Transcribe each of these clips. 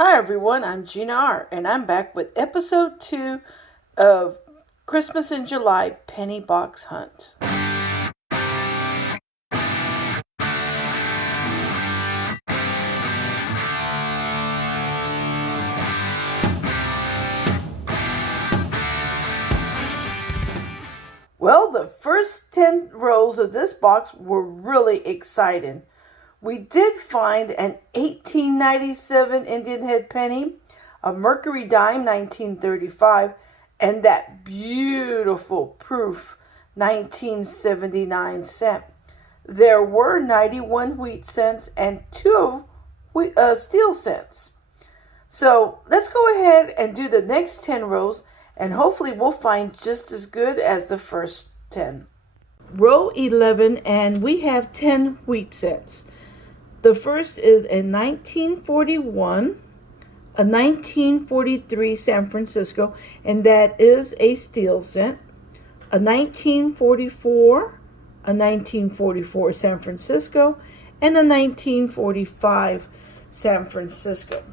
Hi everyone, I'm Gina R. and I'm back with episode 2 of Christmas in July Penny Box Hunt. Well, the first 10 rolls of this box were really exciting. We did find an 1897 Indian head penny, a Mercury dime 1935, and that beautiful proof 1979 cent. There were 91 wheat cents and 2 steel cents. So let's go ahead and do the next 10 rows, and hopefully we'll find just as good as the first 10. Row 11, and we have 10 wheat cents. The first is a 1941, a 1943 San Francisco, and that is a steel cent, a 1944, a 1944 San Francisco, and a 1945 San Francisco.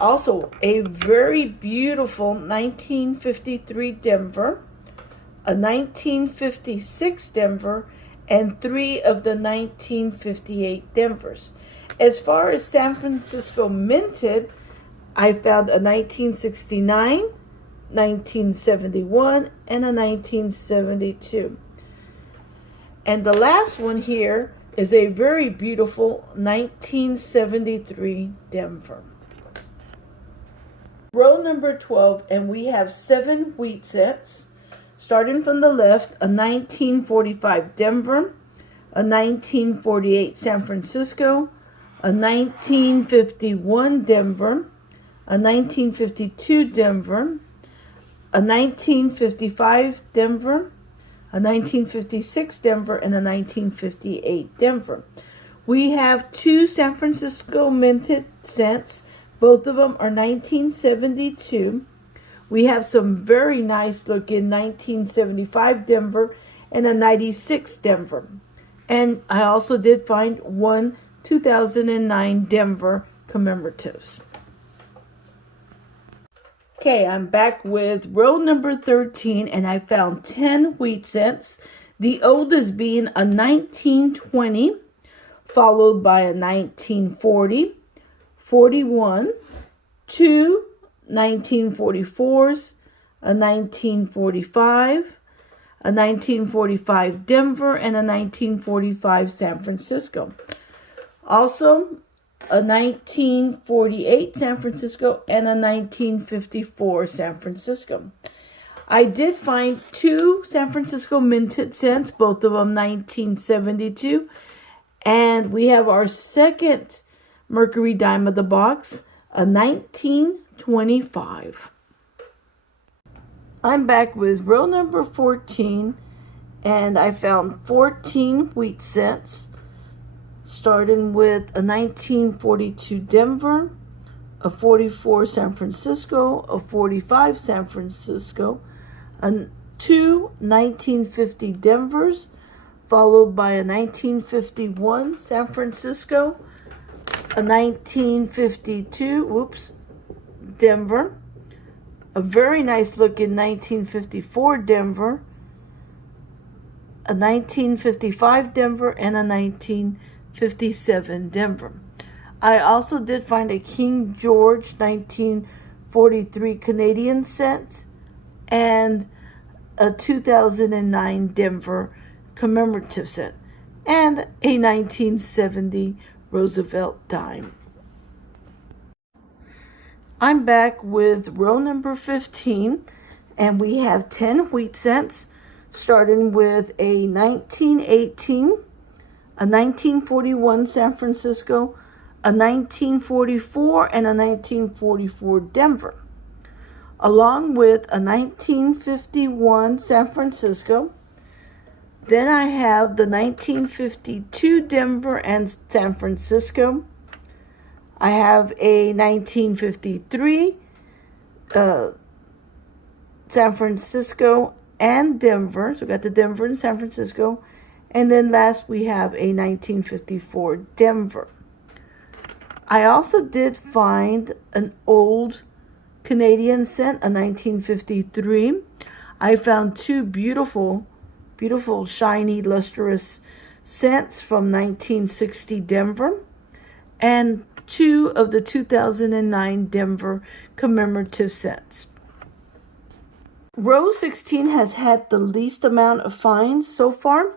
Also, a very beautiful 1953 Denver, a 1956 Denver, and 3 of the 1958 Denvers. As far as San Francisco minted, I found a 1969, 1971, and a 1972. And the last one here is a very beautiful 1973 Denver. Row number 12, and we have 7 wheat cents. Starting from the left, a 1945 Denver, a 1948 San Francisco, a 1951 Denver, a 1952 Denver, a 1955 Denver, a 1956 Denver, and a 1958 Denver. We have 2 San Francisco minted cents. Both of them are 1972. We have some very nice looking 1975 Denver and a 96 Denver. And I also did find 1 2009 Denver commemoratives. Okay, I'm back with row number 13, and I found 10 wheat cents. The oldest being a 1920, followed by a 1940, 41, 2 1944s, a 1945, a 1945 Denver, and a 1945 San Francisco. Also, a 1948 San Francisco and a 1954 San Francisco. I did find 2 San Francisco minted cents, both of them 1972. And we have our second Mercury dime of the box, a 1925. I'm back with row number 14, and I found 14 wheat cents, starting with a 1942 Denver, a 44 San Francisco, a 45 San Francisco, 2 1950 Denvers, followed by a 1951 San Francisco, a 1952, Denver, a very nice looking 1954 Denver, a 1955 Denver, and a 1957 Denver. I also did find a King George 1943 Canadian cent and a 2009 Denver commemorative cent and a 1970 Roosevelt dime. I'm back with row number 15, and we have 10 wheat cents, starting with a 1918, a 1941 San Francisco, a 1944, and a 1944 Denver, along with a 1951 San Francisco. Then I have the 1952 Denver and San Francisco. I have a 1953 San Francisco and Denver. So we got the Denver and San Francisco. And then last we have a 1954 Denver. I also did find an old Canadian cent, a 1953. I found two beautiful, beautiful, shiny, lustrous cents from 1960 Denver, and two of the 2009 Denver commemorative cents. Row 16 has had the least amount of finds so far.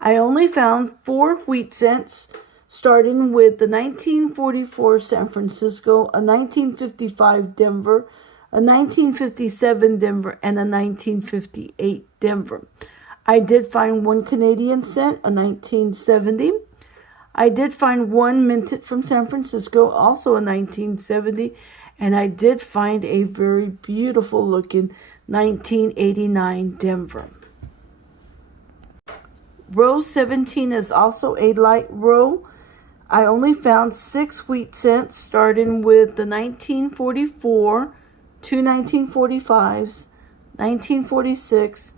I only found 4 wheat cents, starting with the 1944 San Francisco, a 1955 Denver, a 1957 Denver, and a 1958 Denver. I did find 1 Canadian cent, a 1970. I did find 1 minted from San Francisco, also a 1970. And I did find a very beautiful looking 1989 Denver. Row 17 is also a light row. I only found 6 wheat cents, starting with the 1944, 2 1945s, 1946,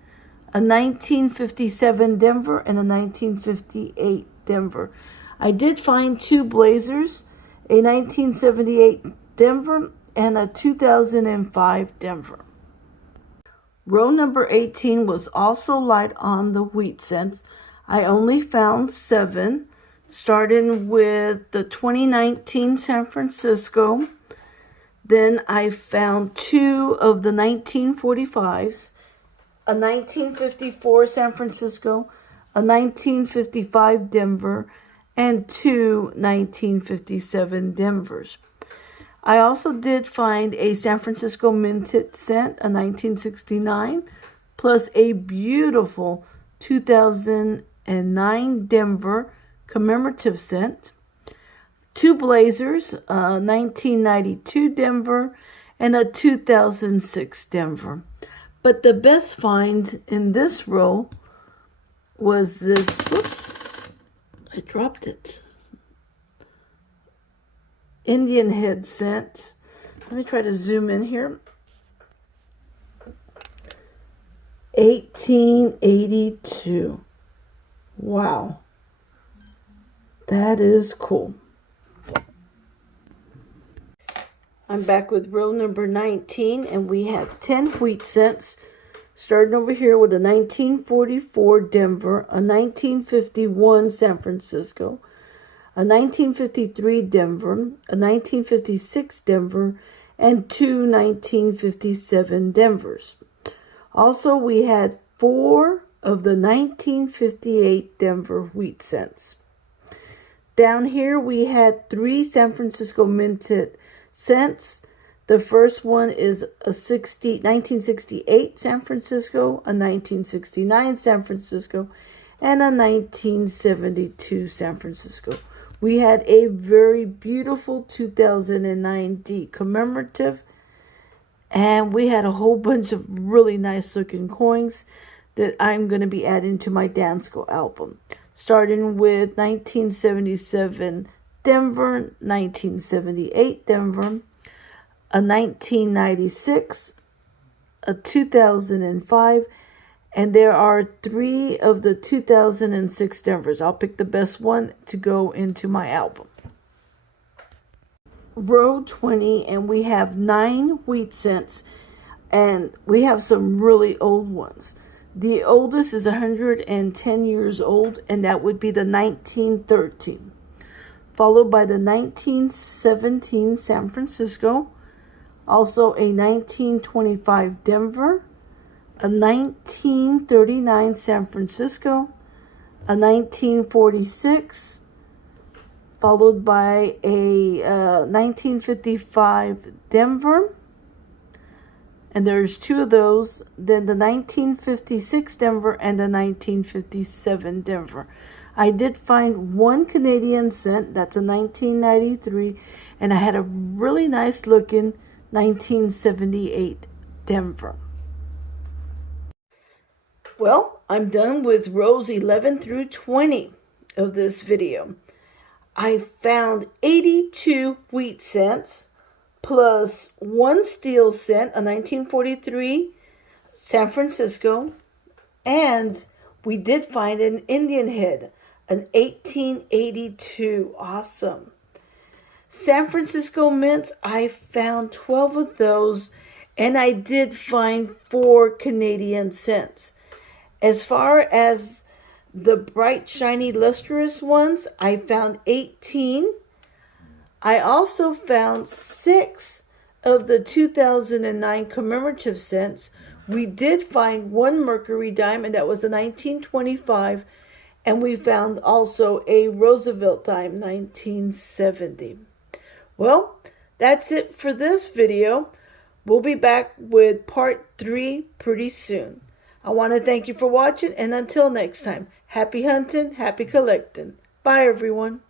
a 1957 Denver, and a 1958 Denver. I did find 2 blazers, a 1978 Denver and a 2005 Denver. Row number 18 was also light on the wheat cents. I only found 7, starting with the 2019 San Francisco. Then I found 2 of the 1945s, a 1954 San Francisco, a 1955 Denver, and 2 1957 Denvers. I also did find a San Francisco minted cent, a 1969, plus a beautiful 2009 Denver commemorative cent, 2 blazers, a 1992 Denver, and a 2006 Denver. But the best find in this row was this, whoops, I dropped it, Indian head cent. Let me try to zoom in here. 1882. Wow. That is cool. I'm back with row number 19, and we have 10 wheat cents, starting over here with a 1944 Denver, a 1951 San Francisco, a 1953 Denver, a 1956 Denver, and 2 1957 Denvers. Also, we had 4 of the 1958 Denver wheat cents. Down here, we had 3 San Francisco minted cents. The first one is a 1968 San Francisco, a 1969 San Francisco, and a 1972 San Francisco. We had a very beautiful 2009 D commemorative, and we had a whole bunch of really nice looking coins that I'm going to be adding to my Dansko album, starting with 1977 Denver, 1978 Denver, a 1996, a 2005, and there are 3 of the 2006 Denvers. I'll pick the best one to go into my album. Row 20, and we have 9 wheat cents, and we have some really old ones. The oldest is 110 years old, and that would be the 1913. Followed by the 1917 San Francisco, also a 1925 Denver, a 1939 San Francisco, a 1946, followed by a 1955 Denver, and there's 2 of those, then the 1956 Denver and the 1957 Denver. I did find 1 Canadian cent, that's a 1993, and I had a really nice looking 1978 Denver. Well, I'm done with rows 11 through 20 of this video. I found 82 wheat cents plus 1 steel cent, a 1943 San Francisco, and we did find an Indian head, an 1882. Awesome. San Francisco mints, I found 12 of those, and I did find 4 Canadian cents. As far as the bright, shiny, lustrous ones, I found 18. I also found 6 of the 2009 commemorative cents. We did find 1 Mercury dime, and that was a 1925. And we found also a Roosevelt dime, 1970. Well, that's it for this video. We'll be back with part 3 pretty soon. I want to thank you for watching, and until next time, happy hunting, happy collecting. Bye, everyone.